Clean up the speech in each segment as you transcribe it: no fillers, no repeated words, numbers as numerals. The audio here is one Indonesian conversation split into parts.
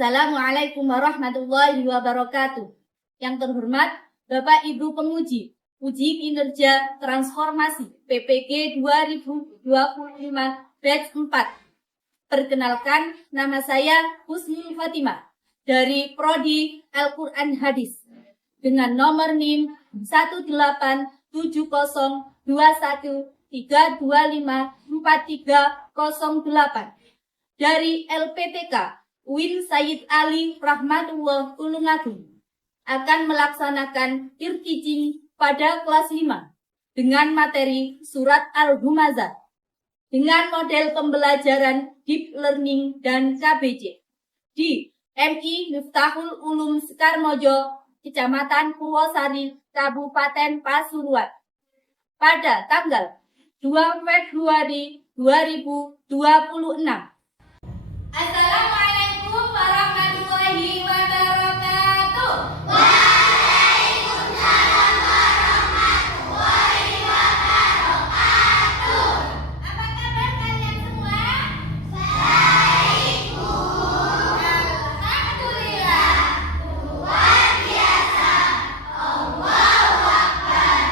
Assalamualaikum warahmatullahi wabarakatuh. Yang terhormat Bapak Ibu Penguji Uji Kinerja Transformasi PPG 2025 Batch 4. Perkenalkan, nama saya Husnul Fatimah dari Prodi Al-Quran Hadis dengan nomor NIM 1871213254308 dari LPTK UIN Sayyid Ali Rahmatullah Tulungagung akan melaksanakan peer teaching pada kelas 5 dengan materi surat Al-Humazah dengan model pembelajaran Deep Learning dan KBJ di MI Miftahul Ulum Sekarmojo, Kecamatan Purwosari, Kabupaten Pasuruan pada tanggal 2 Februari 2026. Assalamualaikum warahmatullahi wabarakatuh. Waalaikumsalam warahmatullahi wabarakatuh. Apa kabar kalian semua? Baik, Bu. Alhamdulillah. Luar biasa. Allahu Akbar.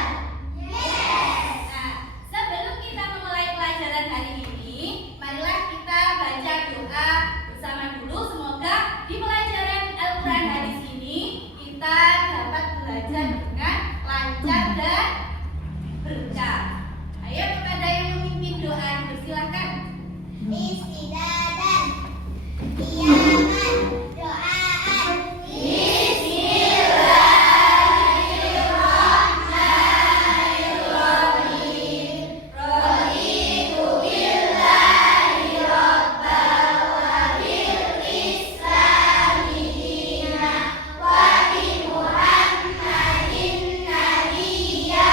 Yes. Nah, sebelum kita memulai pelajaran hari ini, marilah kita baca doa bersama dulu. Semoga di pelajaran Al-Quran hadis ini kita dapat belajar dengan lancar dan berkah. Ayo kepada yang memimpin doa, bersilakan. Istidadan. Qiyaman. Doaan. Bismillahirrahmanirrahim. Raditu billahi rabban wa bil islami dinan wa bi Muhammadin nabiyya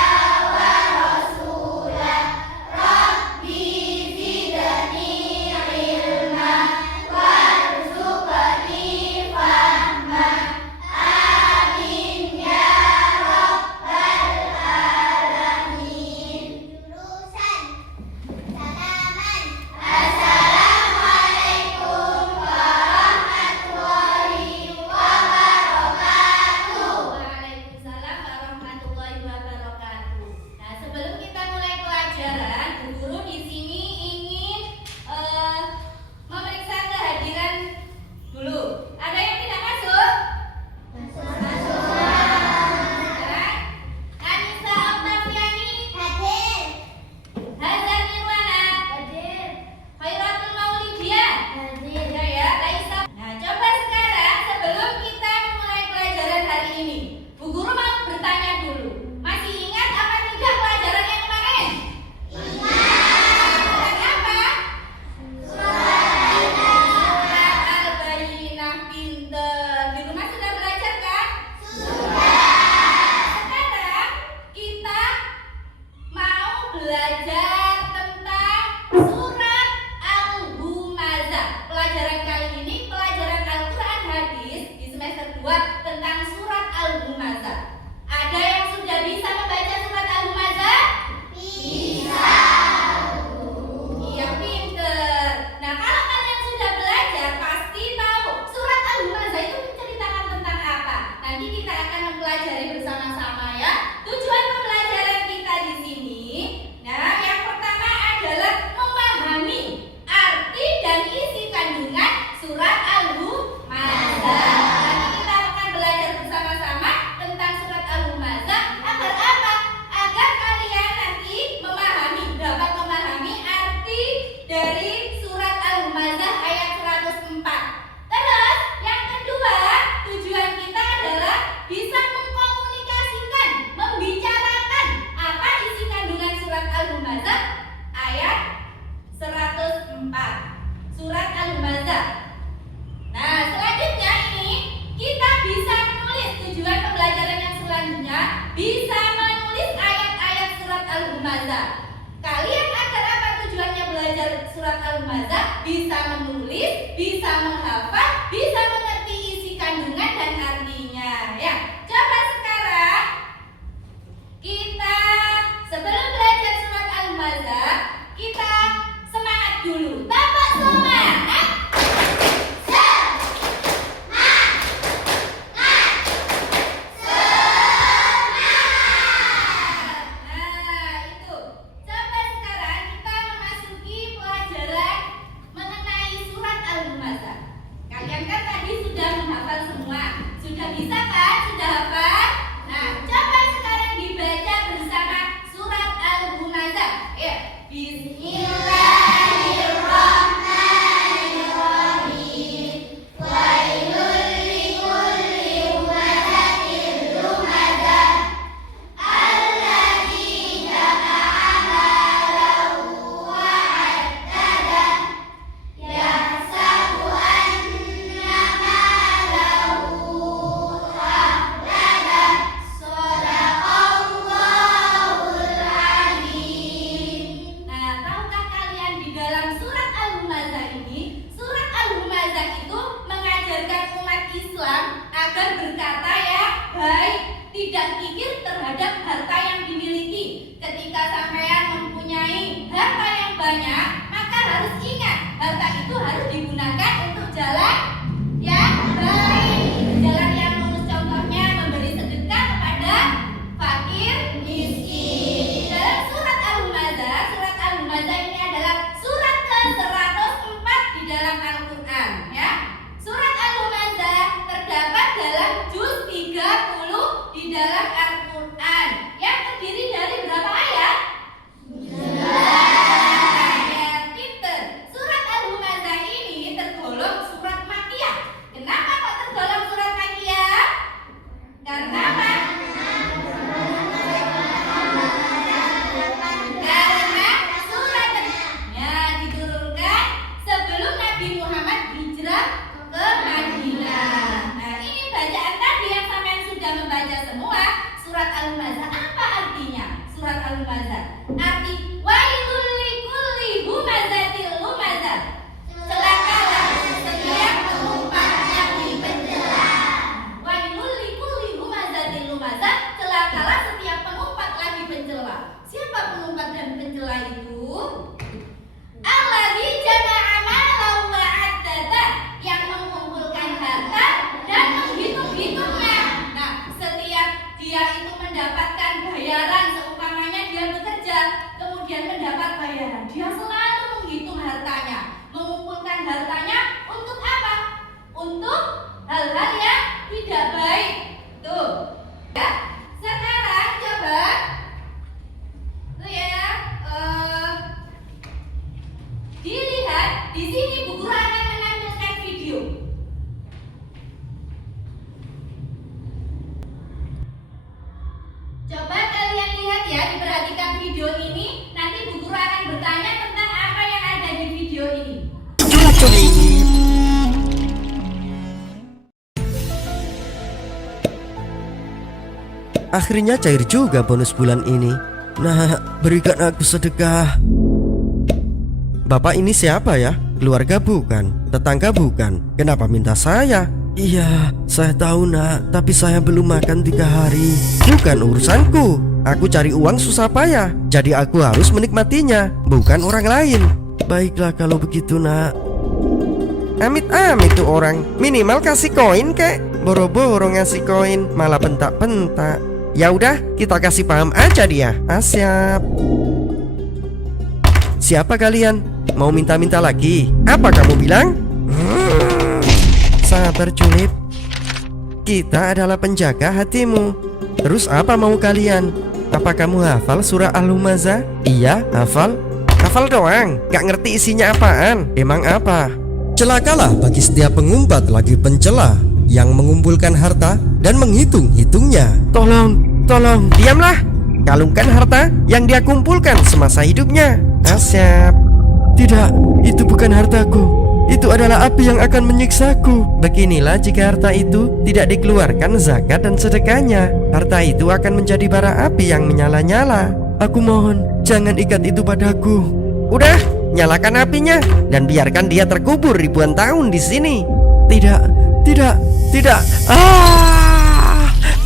wa rasulah. Rabbi zidni ilma warzuqni fahma. Amin ya rabbal alamin. Jurusan Salaman. Assalamualaikum warahmatullahi wabarakatuh. Waalaikumsalam warahmatullahi wabarakatuh. Nah, sebelum kita mulai pelajaran, Bu Guru di sini ingin memeriksa kehadiran dulu. Ada yang tidak masuk? Anissa Oktaviani, Hadir. Hazan Nirwana, Hadir. Khairatul Maulidia, Hadir. ya, Laisa. Nah, coba sekarang sebelum kita memulai pelajaran hari ini, Bu Guru mau bertanya dulu. Masih ingat apa tidak pelajaran yang kemarin? Pelajaran apa? Surat Al-Bayyinah, pinter. Di rumah sudah belajar kan? Sekarang kita mau belajar tentang surat Al-Humazah. Pelajaran kali ini pelajaran Al-Quran hadis di semester 2 tentang surat Al-Humazah. Ada yang sudah bisa membaca surat Al-Humazah? Bisa. Iya, pinter. Nah, kalau kalian sudah belajar pasti tahu surat Al-Humazah itu menceritakan tentang apa. Nanti kita akan mempelajari bersama-sama ya. Tujuan pembelajaran kita di sini, nah, yang pertama adalah memahami arti dan isi kandungan surat Al-Humazah. Nanti kita akan belajar bersama-sama tentang surat Al-Humazah agar apa? Agar kalian nanti dapat memahami arti dari surat Al-Humazah ayat 104. Terus yang kedua, tujuan kita adalah bisa mengkomunikasikan, membicarakan apa isi kandungan surat Al-Humazah ayat 104. Surat Al-Humazah. Nah, selanjutnya ini kita bisa menulis. Tujuan pembelajaran yang selanjutnya bisa menulis ayat-ayat surat Al-Humazah. Kalian agar apa tujuannya belajar surat Al-Humazah? Bisa menulis, bisa menghafal, bisa mengerti isi kandungan dan artinya. Ya, coba sekarang kita sebelum belajar surat Al-Humazah, kita semangat dulu. Tapak semangat. humazah. Arti wailul likulli humazatil lumazah. Celakalah setiap pengumpat yang dipencela. Wailul likulli humazatil lumazah. Celakalah setiap pengumpat lagi pencela. Siapa pengumpat dan pencela itu? Alladzi jama'a malan wa 'addada, yang mengumpulkan harta dan menghitung-hitungnya. Nah, setiap dia itu mendapatkan bayaran, seumpamanya dia bekerja kemudian mendapat bayaran, dia selalu menghitung hartanya, mengumpulkan hartanya untuk apa? Untuk hal-hal yang tidak baik. Tuh. Ya. Sekarang coba tuh ya, dilihat di sini Bu Guru akan menampilkan video. Coba kalian lihat ya, diperhatikan video ini. Nanti Bu Guru akan bertanya tentang apa yang ada di video ini. Akhirnya cair juga bonus bulan ini. Nah, berikan aku sedekah. Bapak ini siapa ya? Keluarga bukan? Tetangga bukan? Kenapa minta saya? Iya, saya tahu nak, tapi saya belum makan 3 hari. Bukan urusanku. Aku cari uang susah payah, jadi aku harus menikmatinya, bukan orang lain. Baiklah kalau begitu nak. Amit-amit tuh orang, minimal kasih koin kek. Boro-boro ngasih koin, malah bentak-bentak. Ya udah, kita kasih paham aja dia. Siap. Siapa kalian? Mau minta-minta lagi? Apa kamu bilang? Sabar Julip. Kita adalah penjaga hatimu. Terus apa mau kalian? Apa kamu hafal surah Al-Humazah? Iya, hafal. Hafal doang, gak ngerti isinya apaan. Emang apa? Celakalah bagi setiap pengumpat lagi pencela yang mengumpulkan harta dan menghitung-hitungnya. Tolong, diamlah. Kalungkan harta yang dia kumpulkan semasa hidupnya. Siap. Tidak, itu bukan hartaku. Itu adalah api yang akan menyiksaku. Beginilah jika harta itu tidak dikeluarkan zakat dan sedekahnya, harta itu akan menjadi bara api yang menyala-nyala. Aku mohon, jangan ikat itu padaku. Udah, nyalakan apinya dan biarkan dia terkubur ribuan tahun di sini. Tidak.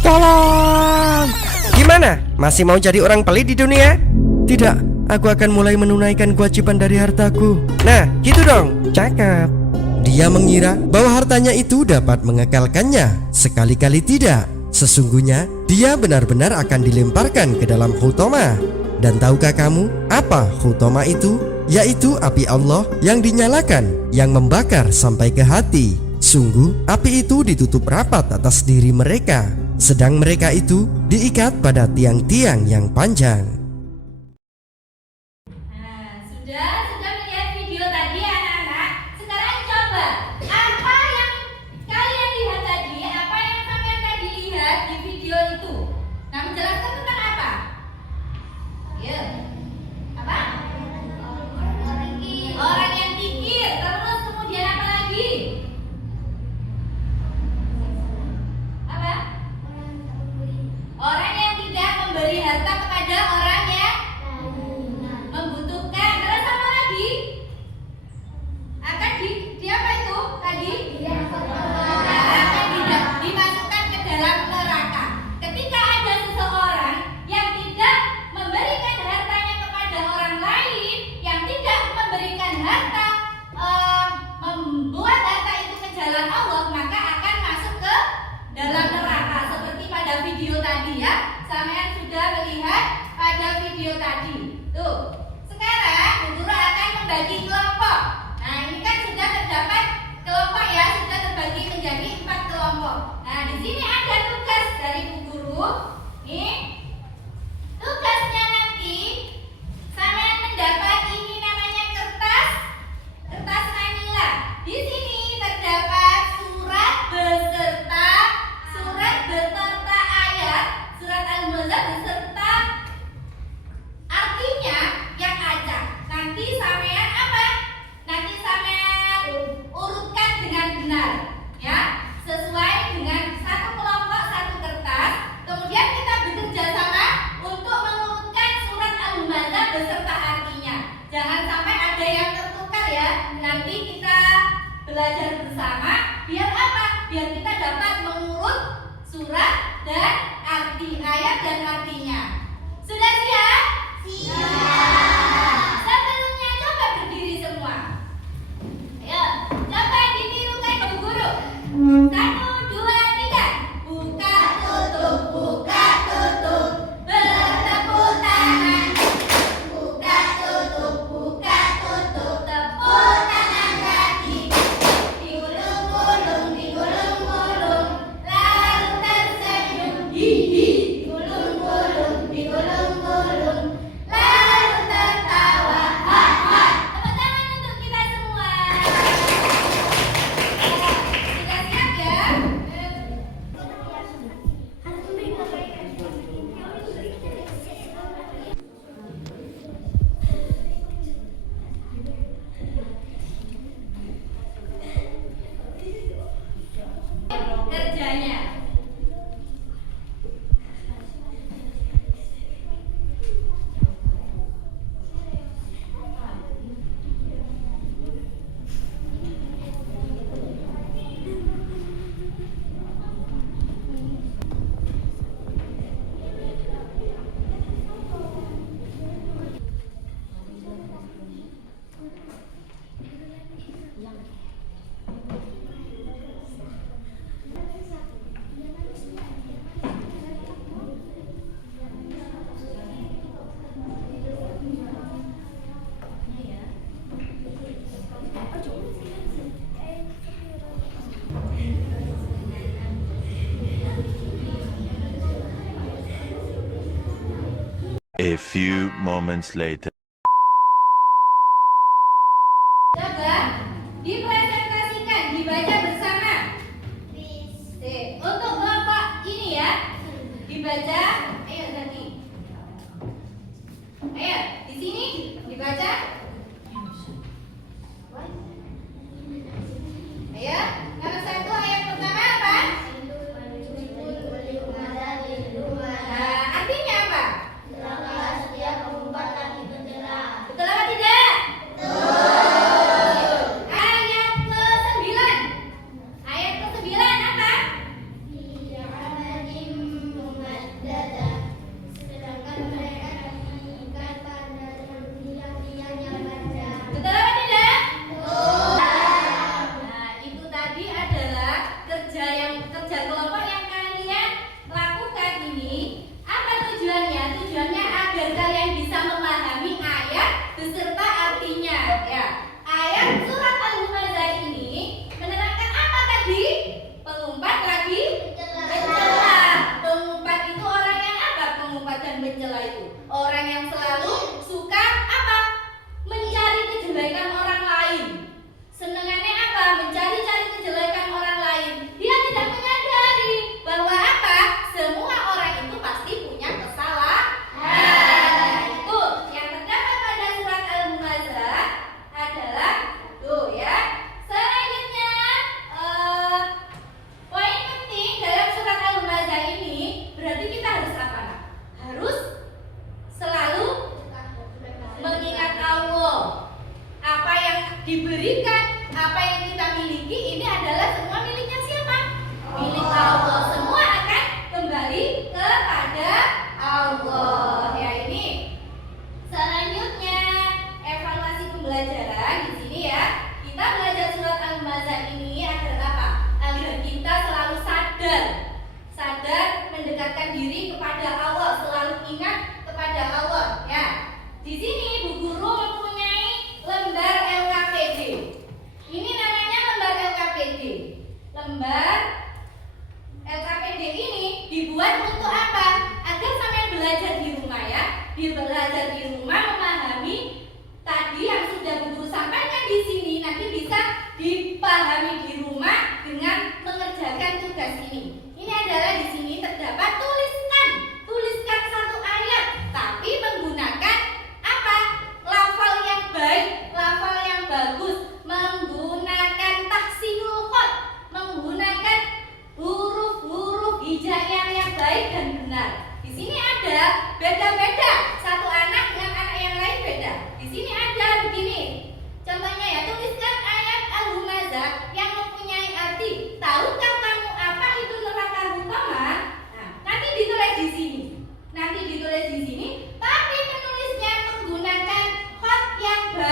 Tolong. Gimana? Masih mau jadi orang pelit di dunia? Tidak, aku akan mulai menunaikan kewajiban dari hartaku. Nah, gitu dong. Cakep. Dia mengira bahwa hartanya itu dapat mengekalkannya. Sekali-kali tidak. Sesungguhnya dia benar-benar akan dilemparkan ke dalam hutomah. Dan tahukah kamu apa hutomah itu? Yaitu api Allah yang dinyalakan, yang membakar sampai ke hati. Sungguh api itu ditutup rapat atas diri mereka, sedang mereka itu diikat pada tiang-tiang yang panjang. Nah, sudah melihat video tadi anak-anak. Sekarang coba, apa yang kalian lihat tadi? Apa yang kalian tadi lihat di video itu? Nah, menjelaskan tentang apa? Ya, apa? Orang yang kikir. Terus kemudian apa lagi? Apa? Orang yang tidak memberi harta kepada orang yang membutuhkan. Terus apa lagi? Akan di apa itu tadi? Akan dimasukkan ke dalam neraka. Ketika ada seseorang yang tidak memberikan hartanya kepada orang lain, yang tidak memberikan harta, membuat harta itu ke jalan Allah, maka akan masuk ke dalam neraka. Seperti pada video tadi ya, sampean sudah melihat pada video tadi. Tuh, sekarang Bu Guru akan membagi kelompok. Nah, ini kan sudah terdapat kelompok ya, sudah terbagi menjadi 4 kelompok. Nah, di sini ada tugas dari Bu Guru. Nih, tugasnya nanti sampean mendapat ini namanya kertas manila. Di sini terdapat surat beserta ayat, surat Al-Humazah beserta artinya yang acak. Nanti sampean apa? Nanti sampean urutkan dengan benar, ya, sesuai dengan satu kelompok satu kertas. Kemudian kita bekerja beserta artinya. Jangan sampai ada yang tertukar ya. Nanti kita belajar bersama. Biar apa? Biar kita dapat mengurut surat dan arti ayat dan artinya. Sudah siap? Siap. Sebelumnya coba berdiri semua. Ayo, coba ditirukan Bu Guru. 1, 2, 3. Buka tutup, buka tutup. Bertepuk tangan. Buka tutup, buka tutup. Tepuk tangan kaki. Digulung-gulung, digulung-gulung. Lalu tersenyum. Hihi. Digulung-gulung, digulung-gulung. Lalu tertawa. Ha ha. Tepuk tangan untuk kita semua. Sudah siap ya? Kerjanya. A few moments later. Coba dipresentasikan, dibaca bersama. Untuk kelompok ini ya, dibaca. Ayo Zaki. Ayo di sini dibaca. Ayo, nomor 1 ayat pertama apa? Nah, artinya apa? Betul apa tidak? Ayat ke-9. Ayat ke-9 apa? Betul apa tidak? Nah, itu tadi adalah kerja kelompok yang kalian lakukan ini. Apa tujuannya? Tujuannya agar kalian bisa memahami ayat beserta artinya ya. Ayat surat Al-Humazah ini menerangkan apa tadi? Pengumpat lagi mencela. Pengumpat itu orang yang apa? Pengumpat dan mencela itu orang yang selalu suka apa? Mencari kejelekan orang lain. Senengannya apa? Mencari-cari kejelekan orang lain. Dia tidak menyadari bahwa apa? Semua orang itu pasti punya kesalahan. Nah, itu yang terdapat pada surat Al-Humazah adalah tuh ya. Selanjutnya poin penting dalam surat Al-Humazah ini berarti kita harus apa? Harus selalu mengingat Allah. Apa yang diberikan, apa yang kita miliki ini adalah semua miliknya siapa? Milik Allah. Semua akan kembali kepada Allah. Ya ini. Selanjutnya evaluasi pembelajaran di sini ya. Kita belajar surat Al-Humazah ini agar apa? Agar kita selalu sadar mendekatkan diri kepada Allah, selalu ingat kepada Allah ya. Di sini Bu Guru mempunyai lembar LKPD. Ini namanya lembar LKPD. Lembar LKPD ini dibuat untuk apa? Agar sampai belajar di rumah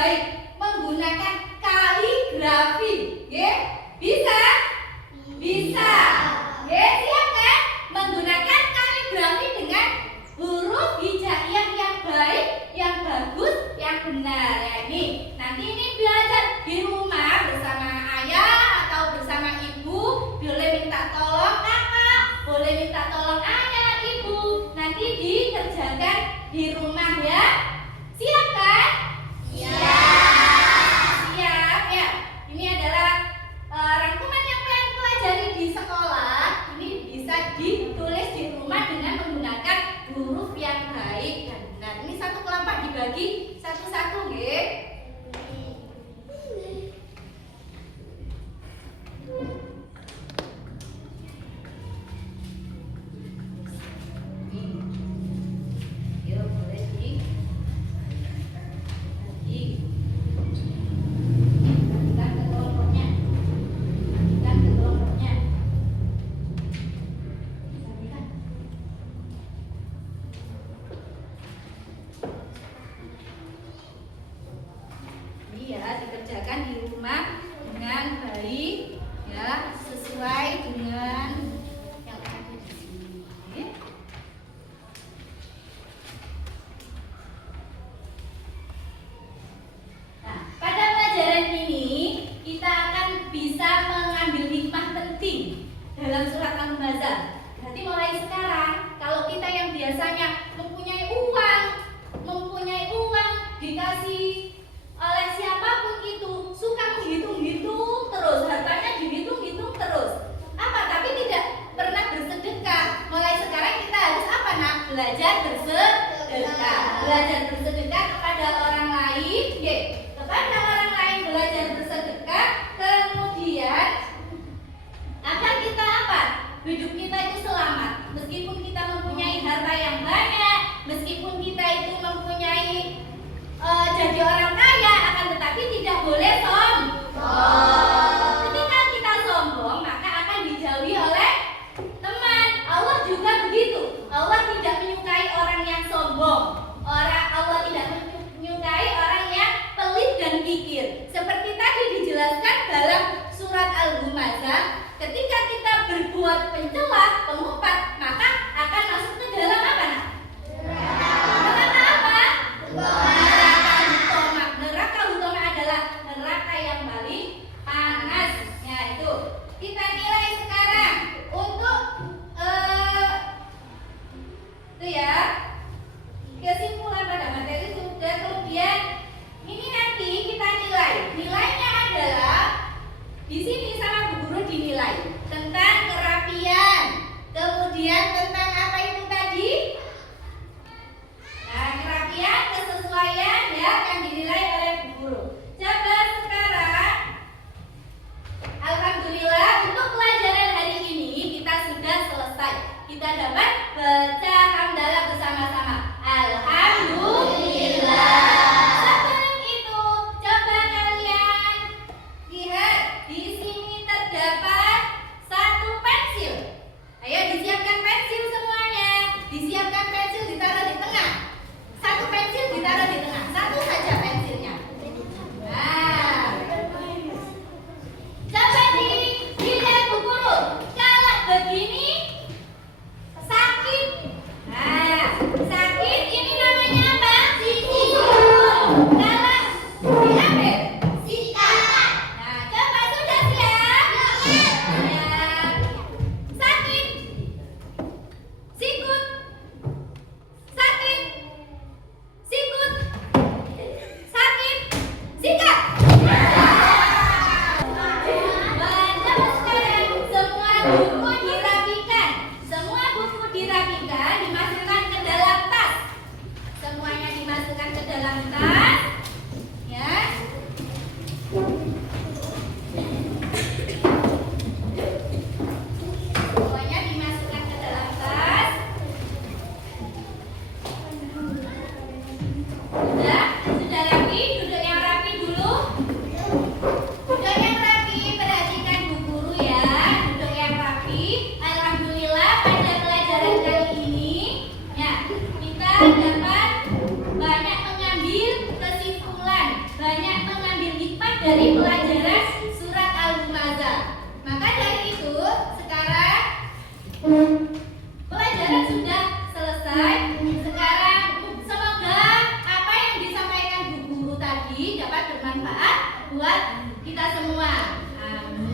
baik menggunakan kaligrafi. Nggih? Bisa? Bisa. Nggih, siap kan? Menggunakan kaligrafi dengan huruf hijaiyah yang baik, yang bagus, yang benar. Ya, ini nanti ini belajar di rumah bersama ayah atau bersama ibu. Boleh minta tolong kakak, boleh minta tolong ayah, ibu. Nanti dikerjakan di rumah ya. Siap kan? Siap ya. Ini adalah rangkuman yang kalian pelajari di sekolah. Ini bisa ditulis di rumah dengan menggunakan huruf yang baik dan benar. Ini satu kelompok dibagi satu-satu, nggih. Yuk, boleh dibagi. Bagikan ke kelompoknya. Bagikan ke kelompoknya. Bagikan. Ini ya dikerjakan di rumah dengan baik ya, sesuai dengan yang ada di sini. Nah, pada pelajaran ini kita akan bisa mengambil hikmah penting dalam surat Al-Humazah. Berarti mulai sekarang kalau kita yang biasanya mempunyai uang dikasih oleh siapapun itu suka menghitung-hitung terus, hartanya dihitung-hitung terus. Tapi tidak pernah bersedekah. Mulai sekarang kita harus apa, Nak? Belajar bersedekah. Belajar bersedekah kepada orang lain, kepada orang lain belajar bersedekah. Kemudian agar kita apa? Hidup kita itu selamat. Meskipun kita mempunyai harta yang banyak, meskipun kita itu mempunyai jadi orang kaya, akan tetapi tidak boleh sombong. Ketika kita sombong, maka akan dijauhi oleh teman. Allah juga begitu. Allah tidak menyukai orang yang sombong. Allah tidak menyukai orang yang pelit dan kikir. Seperti tadi dijelaskan dalam surat Al-Humazah, ketika kita berbuat pencela, pengumpat, maka akan masuk ke dalam apa, Nak? Neraka apa? Neraka Huthomah adalah neraka yang paling panas. Ya, itu. Kita nilai sekarang untuk itu ya. Kesimpulan pada materi sudah, kemudian ini nanti kita nilai. Nilainya adalah di sini sama Bu Guru dinilai tentang kerapian. Kemudian tentang apa itu tadi? Nah, kerapian, kesesuaian ya akan dinilai oleh Bu Guru. Coba sekarang, alhamdulillah untuk pelajaran hari ini kita sudah selesai. Kita dapat baca hamdalah bersama-sama. Alhamdulillah. Sebelum itu, coba kalian lihat di sini terdapat satu pensil. Ayo disiapkan pensil semuanya. Disiapkan pensil ditaruh di tengah. Satu pensil ditaruh di tengah. Satu saja pensilnya. Nah, coba dilihat Bu Guru. Kalau begini sakit. Nah, sakit ini namanya apa? Kalau diambil sikat. Nah, coba sudah siap? Siap. Sakit. Sikut. Sakit. Sikut. Sakit. Sikat. Coba sekarang semua buku dirapikan. Semua buku dirapikan, dimasukkan ke dalam tas. Semuanya dimasukkan ke dalam tas. Ya. Semuanya dimasukkan ke dalam tas. Sudah rapi? Duduk yang rapi dulu. Duduk yang rapi, perhatikan Bu Guru ya. Duduk yang rapi. Alhamdulillah pada pelajaran kali ini ya kita dapat banyak mengambil kesimpulan, banyak dari pelajaran surat Al-Humazah. Maka dari itu, sekarang pelajaran sudah selesai. Sekarang semoga apa yang disampaikan Bu Guru tadi dapat bermanfaat buat kita semua. Amin.